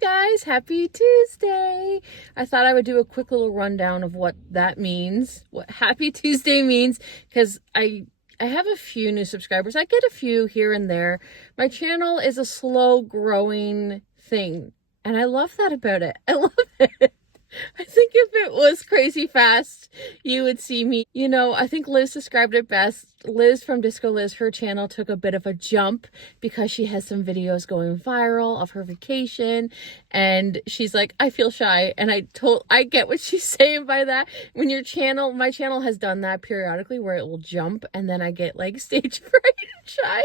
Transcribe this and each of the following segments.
guys, happy Tuesday. I thought I would do a quick little rundown of what that means, what happy Tuesday means, because I have a few new subscribers. I get a few here and there. My channel is a slow growing thing, and I love that about it. I love it. I think if it was crazy fast, you would see me. You know, I think Liz described it best. Liz from Disco Liz, her channel took a bit of a jump because she has some videos going viral of her vacation. And she's like, I feel shy. And I get what she's saying by that. When my channel has done that periodically where it will jump and then I get like stage fright and shy.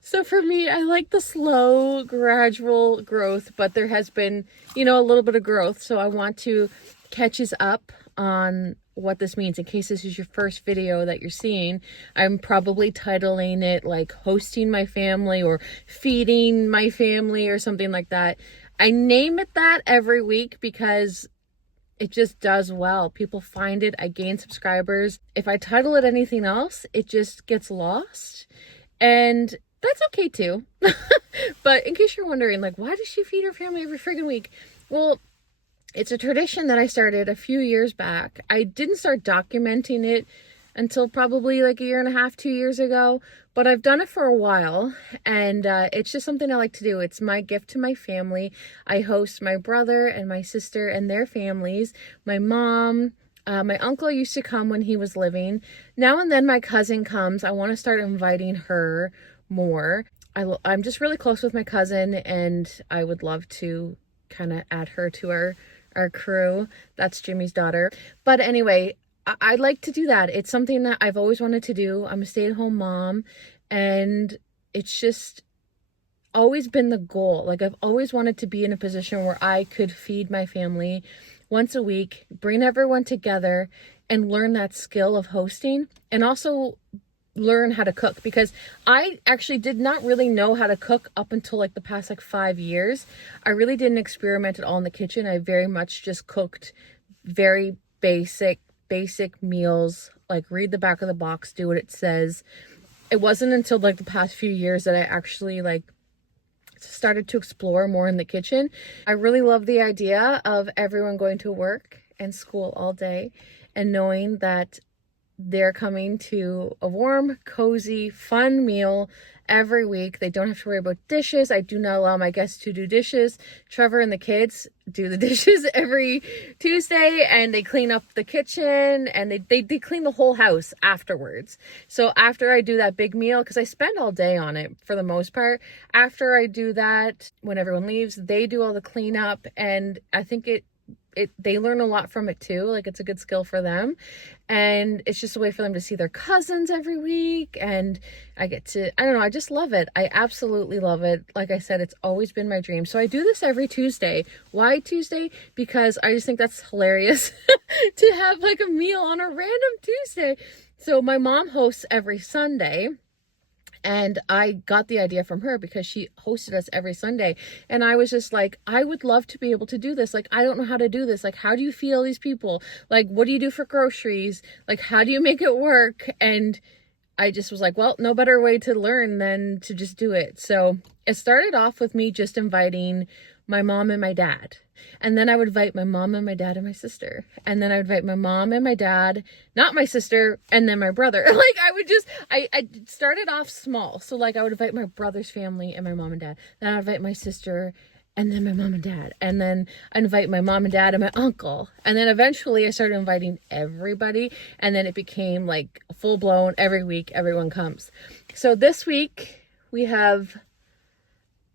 So for me, I like the slow, gradual growth, but there has been, a little bit of growth. So I want to catch us up on what this means. In case this is your first video that you're seeing, I'm probably titling it like hosting my family or feeding my family or something like that. I name it that every week because it just does well. People find it. I gain subscribers. If I title it anything else, it just gets lost. And that's okay too. But in case you're wondering, like, why does she feed her family every friggin' week? Well, it's a tradition that I started a few years back. I didn't start documenting it until probably like a year and a half, 2 years ago, but I've done it for a while, and it's just something I like to do. It's my gift to my family. I host my brother and my sister and their families, my mom. My uncle used to come when he was living. Now and then my cousin comes. I want to start inviting her more. I'm just really close with my cousin, and I would love to kind of add her to our crew. That's Jimmy's daughter. But anyway, I like to do that. It's something that I've always wanted to do. I'm a stay-at-home mom, and it's just always been the goal. Like, I've always wanted to be in a position where I could feed my family once a week, bring everyone together, and learn that skill of hosting, and also learn how to cook, because I actually did not really know how to cook up until like the past 5 years. I really didn't experiment at all in the kitchen. I very much just cooked very basic meals, like read the back of the box, do what it says. It wasn't until like the past few years that I actually started to explore more in the kitchen. I really love the idea of everyone going to work and school all day and knowing that they're coming to a warm, cozy, fun meal every week. They don't have to worry about dishes. I do not allow my guests to do dishes. Trevor and the kids do the dishes every Tuesday, and they clean up the kitchen, and they clean the whole house afterwards. So after I do that big meal, because I spend all day on it for the most part, after I do that, when everyone leaves, they do all the cleanup, and I think they learn a lot from it too. Like, it's a good skill for them, and it's just a way for them to see their cousins every week, and I don't know, I just love it. I absolutely love it. Like I said, it's always been my dream. So I do this every Tuesday. Why Tuesday? Because I just think that's hilarious to have like a meal on a random Tuesday. So my mom hosts every Sunday, and I got the idea from her because she hosted us every Sunday. And I was just like, I would love to be able to do this. Like, I don't know how to do this. Like, how do you feed all these people? Like, what do you do for groceries? Like, how do you make it work? And I just was like, well, no better way to learn than to just do it. So it started off with me just inviting my mom and my dad. And then I would invite my mom and my dad and my sister. And then I would invite my mom and my dad, not my sister, and then my brother. I started off small. So like I would invite my brother's family and my mom and dad. Then I would invite my sister and then my mom and dad. And then I invite my mom and dad and my uncle. And then eventually I started inviting everybody. And then it became like full blown every week, everyone comes. So this week we have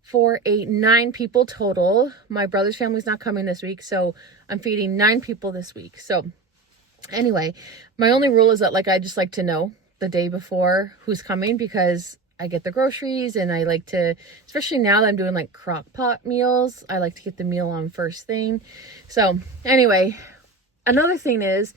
4, 8, 9 people total. My brother's family's not coming this week, so I'm feeding 9 people this week. So anyway, my only rule is that I just like to know the day before who's coming, because I get the groceries, and I like to, especially now that I'm doing crock pot meals, I like to get the meal on first thing. So anyway, another thing is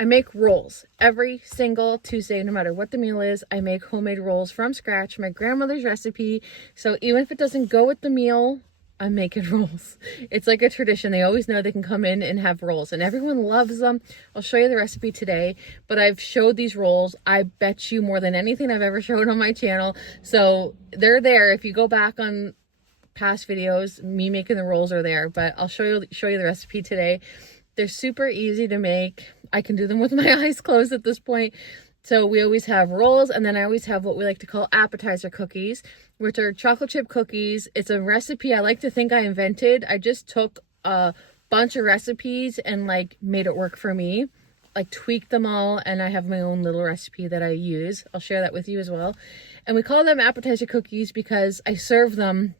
I make rolls every single Tuesday, no matter what the meal is. I make homemade rolls from scratch, my grandmother's recipe. So even if it doesn't go with the meal, I'm making rolls. It's like a tradition. They always know they can come in and have rolls, and everyone loves them. I'll show you the recipe today, but I've showed these rolls, I bet you, more than anything I've ever showed on my channel. So they're there. If you go back on past videos, me making the rolls are there, but I'll show you the recipe today. They're super easy to make. I can do them with my eyes closed at this point. So we always have rolls, and then I always have what we like to call appetizer cookies, which are chocolate chip cookies. It's a recipe I like to think I invented. I just took a bunch of recipes and like made it work for me, like tweaked them all, and I have my own little recipe that I use. I'll share that with you as well. And we call them appetizer cookies because I serve them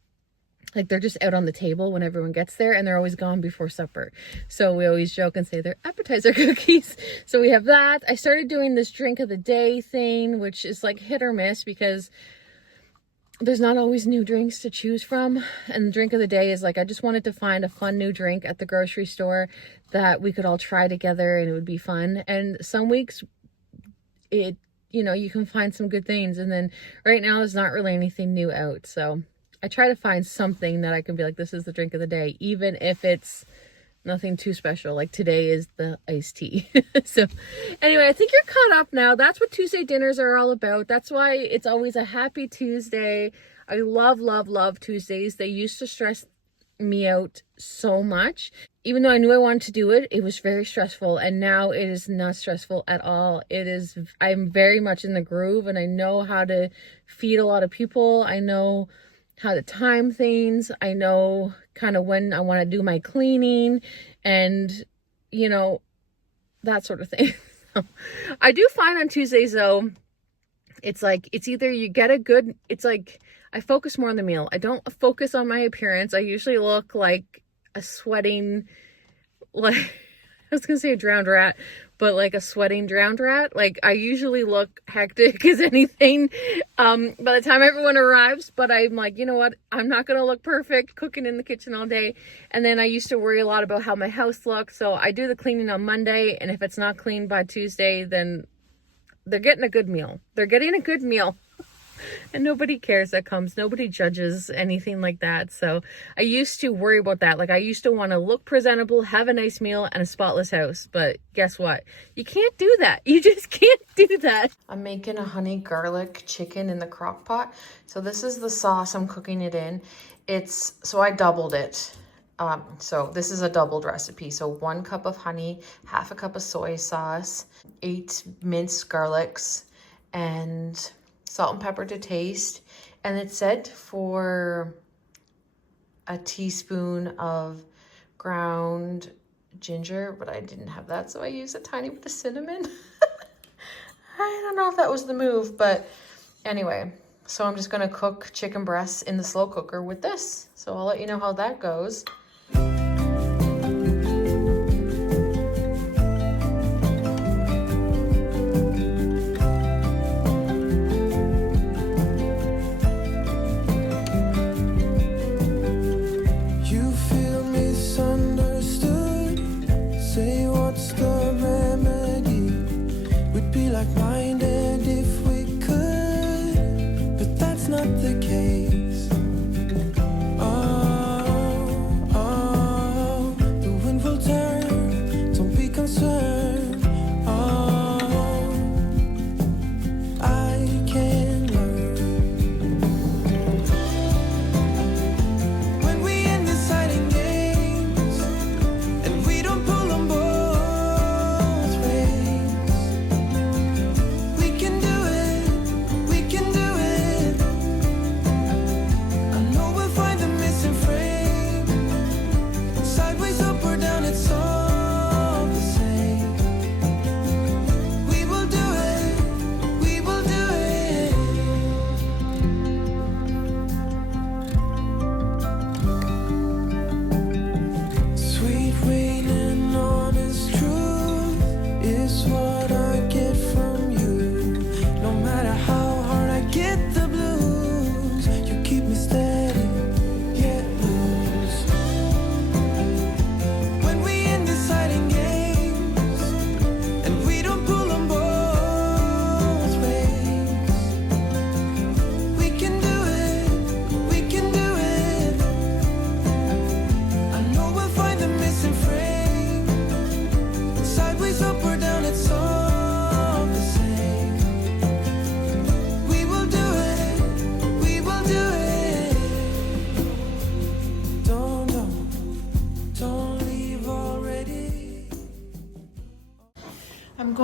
like they're just out on the table when everyone gets there, and they're always gone before supper. So we always joke and say they're appetizer cookies. So we have that. I started doing this drink of the day thing, which is like hit or miss because there's not always new drinks to choose from. And the drink of the day is like, I just wanted to find a fun new drink at the grocery store that we could all try together and it would be fun. And some weeks you can find some good things. And then right now there's not really anything new out. So I try to find something that I can be like, this is the drink of the day, even if it's nothing too special. Like today is the iced tea. So anyway, I think you're caught up now. That's what Tuesday dinners are all about. That's why it's always a happy Tuesday. I love, love, love Tuesdays. They used to stress me out so much. Even though I knew I wanted to do it, it was very stressful. And now it is not stressful at all. I'm very much in the groove, and I know how to feed a lot of people. I know how to time things. I know kind of when I want to do my cleaning and, that sort of thing. I do find on Tuesdays though, it's like, it's either you get it's like, I focus more on the meal. I don't focus on my appearance. I usually look like a sweating, like, I was gonna say a drowned rat, but like a sweating drowned rat. Like I usually look hectic as anything by the time everyone arrives, but I'm like, you know what? I'm not gonna look perfect cooking in the kitchen all day. And then I used to worry a lot about how my house looks. So I do the cleaning on Monday, and if it's not cleaned by Tuesday, then they're getting a good meal. They're getting a good meal. And nobody cares that comes. Nobody judges anything like that. So I used to worry about that. Like I used to want to look presentable, have a nice meal, and a spotless house. But guess what? You can't do that. You just can't do that. I'm making a honey garlic chicken in the crock pot. So this is the sauce I'm cooking it in. So I doubled it. So this is a doubled recipe. So 1 cup of honey, half a cup of soy sauce, 8 minced garlics, and salt and pepper to taste. And it said for a teaspoon of ground ginger, but I didn't have that, so I used a tiny bit of cinnamon. I don't know if that was the move, but anyway. So I'm just gonna cook chicken breasts in the slow cooker with this. So I'll let you know how that goes.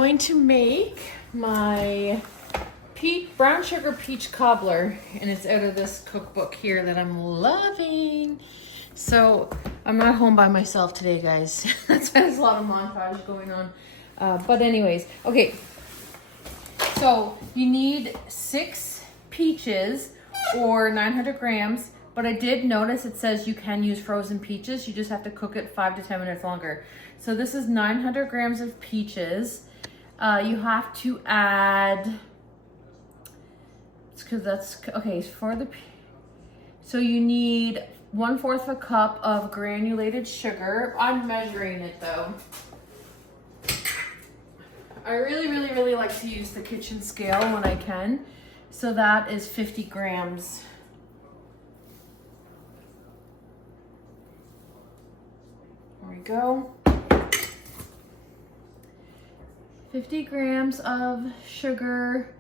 going to make my brown sugar peach cobbler, and it's out of this cookbook here that I'm loving. So I'm not home by myself today, guys. That's why there's a lot of montage going on. But anyways, okay. So you need 6 peaches or 900 grams. But I did notice it says you can use frozen peaches. You just have to cook it 5 to 10 minutes longer. So this is 900 grams of peaches. You have to add, so you need 1/4 cup of granulated sugar. I'm measuring it though. I really like to use the kitchen scale when I can. So that is 50 grams. There we go. 50 grams of sugar,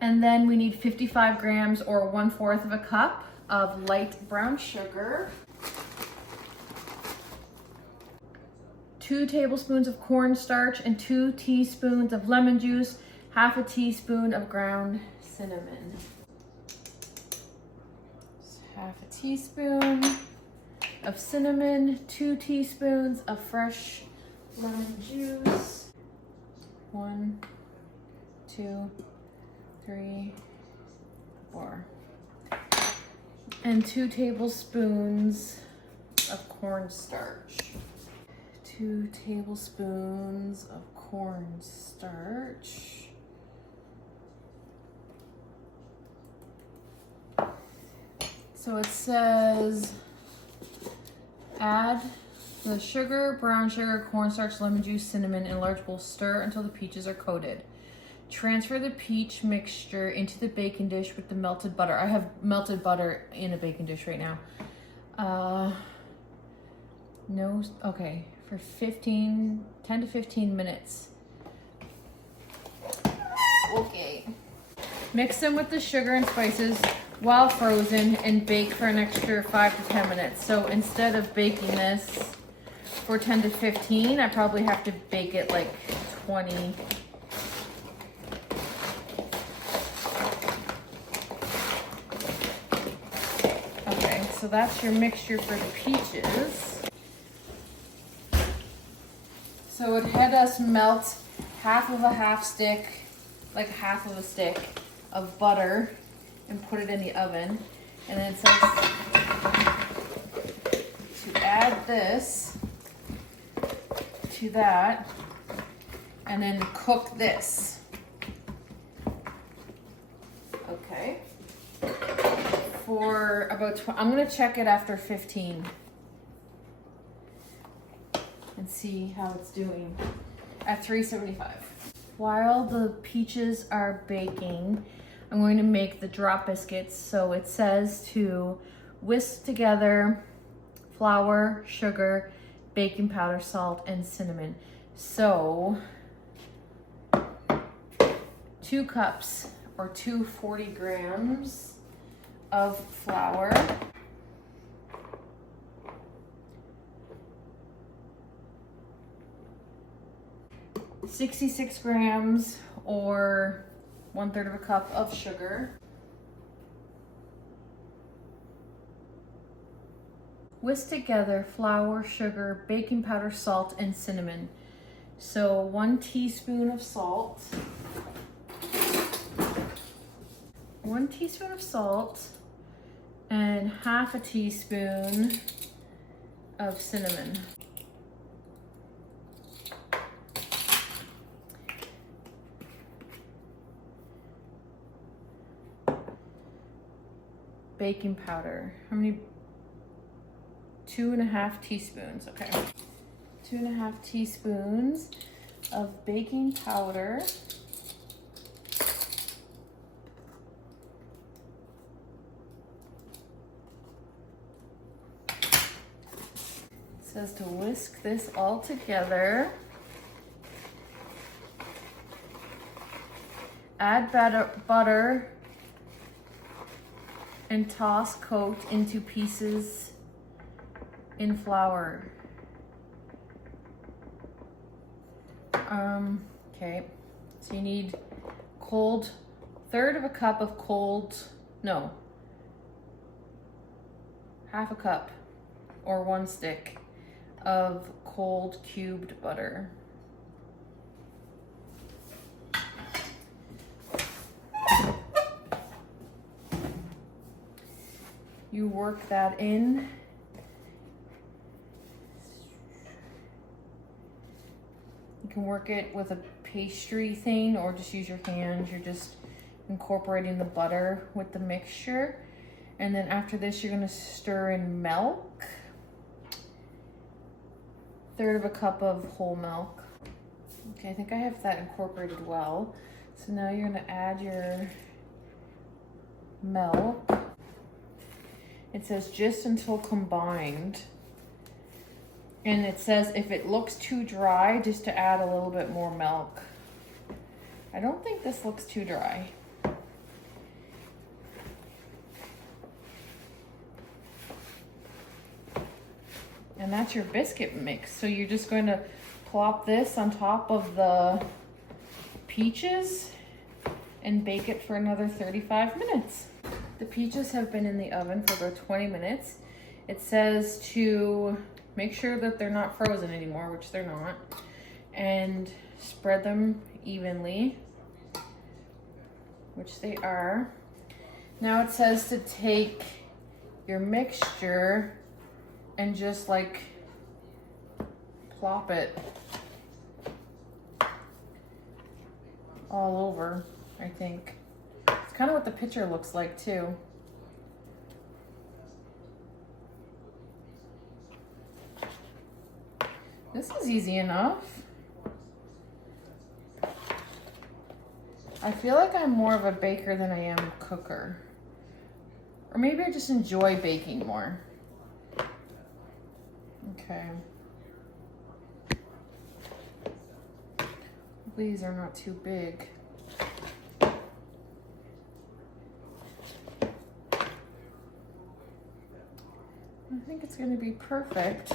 and then we need 55 grams or 1/4 cup of light brown sugar. 2 tablespoons of cornstarch and 2 teaspoons of lemon juice, 1/2 teaspoon of ground cinnamon. Just 1/2 teaspoon of cinnamon, 2 teaspoons of fresh lemon juice. 1, 2, 3, 4. And 2 tablespoons of cornstarch. 2 tablespoons of cornstarch. So it says add the sugar, brown sugar, cornstarch, lemon juice, cinnamon in a large bowl. Stir until the peaches are coated. Transfer the peach mixture into the baking dish with the melted butter. I have melted butter in a baking dish right now. For 10 to 15 minutes. Okay. Mix them with the sugar and spices while frozen and bake for an extra 5 to 10 minutes. So instead of baking this for 10 to 15, I probably have to bake it like 20. Okay, so that's your mixture for the peaches. So it had us melt half of a stick of butter and put it in the oven. And then it says to add this to that and then cook this. Okay. For about, I'm gonna check it after 15 and see how it's doing at 375. While the peaches are baking, I'm going to make the drop biscuits. So it says to whisk together flour, sugar, baking powder, salt, and cinnamon. So 2 cups or 240 grams of flour. 66 grams or 1/3 cup of sugar. Whisk together flour, sugar, baking powder, salt, and cinnamon. So 1 teaspoon of salt. 1 teaspoon of salt and 1/2 teaspoon of cinnamon. Baking powder. How many? 2.5 teaspoons. Okay. 2.5 teaspoons of baking powder. It says to whisk this all together. Add butter and toss coat into pieces in flour. Okay. So you need cold, third of a cup of cold, no, half a cup or 1 stick of cold cubed butter. You work that in. You can work it with a pastry thing or just use your hands. You're just incorporating the butter with the mixture. And then after this, you're gonna stir in milk. Third of a cup of whole milk. Okay, I think I have that incorporated well. So now you're gonna add your milk. It says just until combined. And it says if it looks too dry, just to add a little bit more milk. I don't think this looks too dry. And that's your biscuit mix. So you're just going to plop this on top of the peaches and bake it for another 35 minutes. The peaches have been in the oven for about 20 minutes. It says to make sure that they're not frozen anymore, which they're not, and spread them evenly, which they are. Now it says to take your mixture and just like plop it all over, I think. It's kind of what the picture looks like too. This is easy enough. I feel like I'm more of a baker than I am a cooker. Or maybe I just enjoy baking more. Okay. These are not too big. I think it's going to be perfect.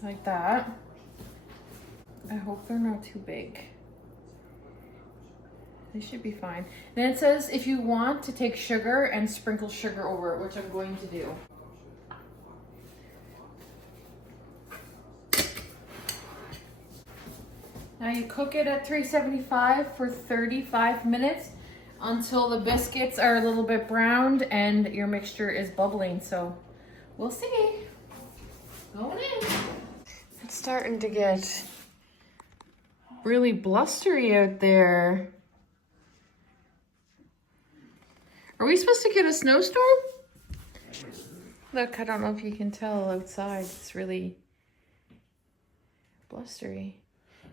Like that. I hope they're not too big. They should be fine. Then it says if you want to take sugar and sprinkle sugar over it, which I'm going to do. Now you cook it at 375 for 35 minutes until the biscuits are a little bit browned and your mixture is bubbling. So we'll see. Going in. It's starting to get really blustery out there. Are we supposed to get a snowstorm? Look, I don't know if you can tell outside. It's really blustery.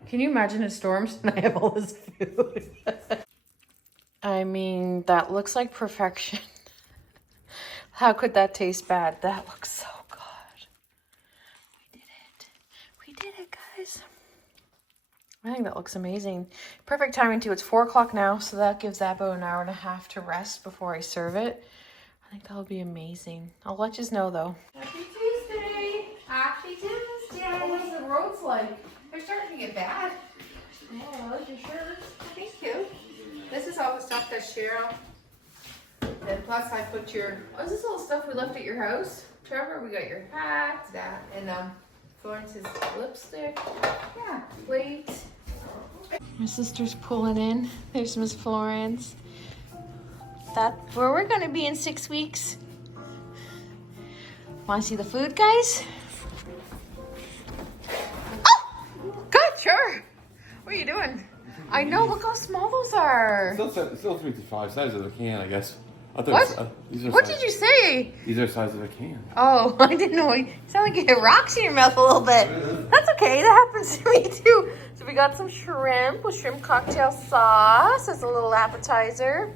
Can you imagine a storm and I have all this food? I mean, that looks like perfection. How could that taste bad? That looks so good. We did it. We did it, guys. I think that looks amazing. Perfect timing too. It's 4 o'clock now, so that gives that about an hour and a half to rest before I serve it. I think that'll be amazing. I'll let you know though. Happy Tuesday! Happy Tuesday! What is the roads like? They're starting to get bad. Oh, that's your shirt. Thank you. This is all the stuff that Cheryl. And plus I put your Oh, is this all stuff we left at your house? Trevor, we got your hat, that and Florence's lipstick, yeah. plate. My sister's pulling in. There's Miss Florence. That's where we're gonna be in 6 weeks. Want to see the food, guys? Oh, good, sure. What are you doing? I know. Look how small those are. Still 3 to 5 size of a can, I guess. I thought What? These are What size, did you say? These are size of a can. Oh, I didn't know. You sound like you hit rocks in your mouth a little bit. That's okay. That happens to me too. So we got some shrimp with shrimp cocktail sauce as a little appetizer.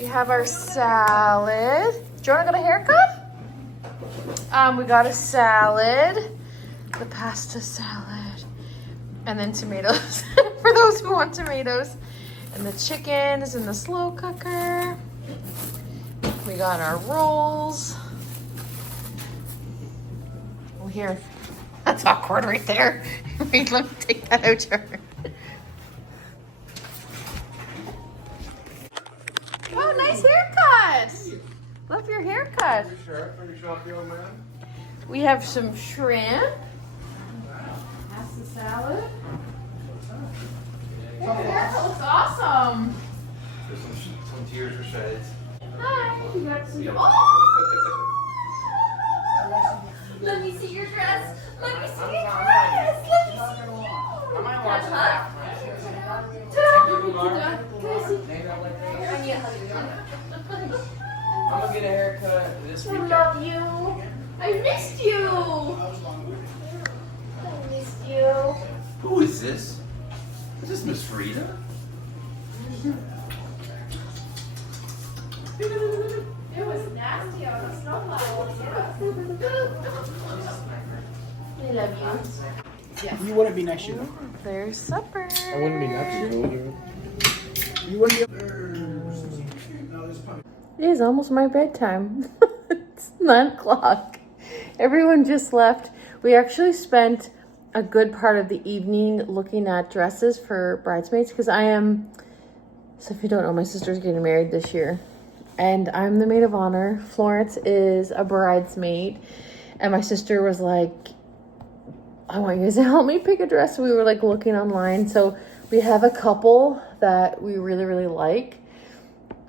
We have our salad. Do you want to get a haircut? We got a salad, the pasta salad, and then tomatoes for those who want tomatoes. And the chicken is in the slow cooker. We got our rolls. here. That's awkward right there. Wait, let me take that out, Jar. Oh, nice haircut. Love your haircut. We have some shrimp. That's the salad. Your haircut looks awesome. There's some tears for shades. Hi. You got some. Oh! Let me see your dress. Let me see your dress. Let me see you. I'm gonna get a haircut this I weekend. love you. I missed you. I missed you. Who is this? Is this Miss Frida? It was nasty on the snowplow. I love you. You wouldn't be next year. There's supper. I wouldn't be next year. You wouldn't be. It is almost my bedtime. It's 9 o'clock. Everyone just left. We actually spent a good part of the evening looking at dresses for bridesmaids because so if you don't know, my sister's getting married this year and I'm the maid of honor. Florence is a bridesmaid and my sister was like, I want you guys to help me pick a dress. So we were like looking online. So we have a couple that we really, really like.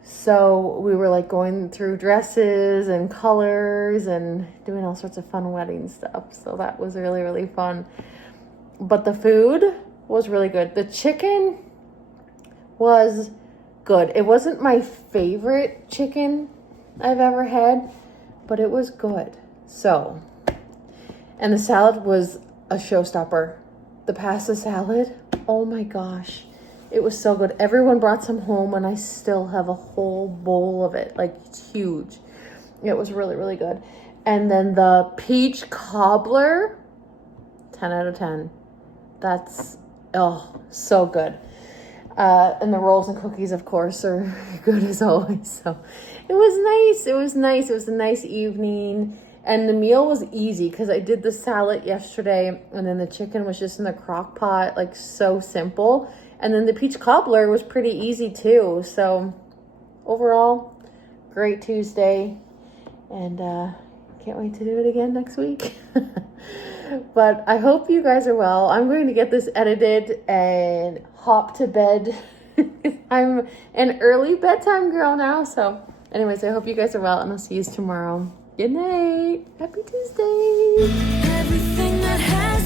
So we were like going through dresses and colors and doing all sorts of fun wedding stuff. So that was really, really fun. But the food was really good. The chicken was good. It wasn't my favorite chicken I've ever had, but it was good. So, and the salad was a showstopper. The pasta salad, oh my gosh. It was so good. Everyone brought some home and I still have a whole bowl of it. Like, it's huge. It was really, really good. And then the peach cobbler, 10 out of 10. That's, oh, so good. And the rolls and cookies, of course, are good as always. So it was nice. It was nice. It was a nice evening. And the meal was easy because I did the salad yesterday and then the chicken was just in the crock pot, like so simple. And then the peach cobbler was pretty easy too. So overall, great Tuesday. And can't wait to do it again next week. But I hope you guys are well. I'm going to get this edited and hop to bed. I'm an early bedtime girl now. So anyways, I hope you guys are well and I'll see you tomorrow. Good night. Happy Tuesday. Everything that happened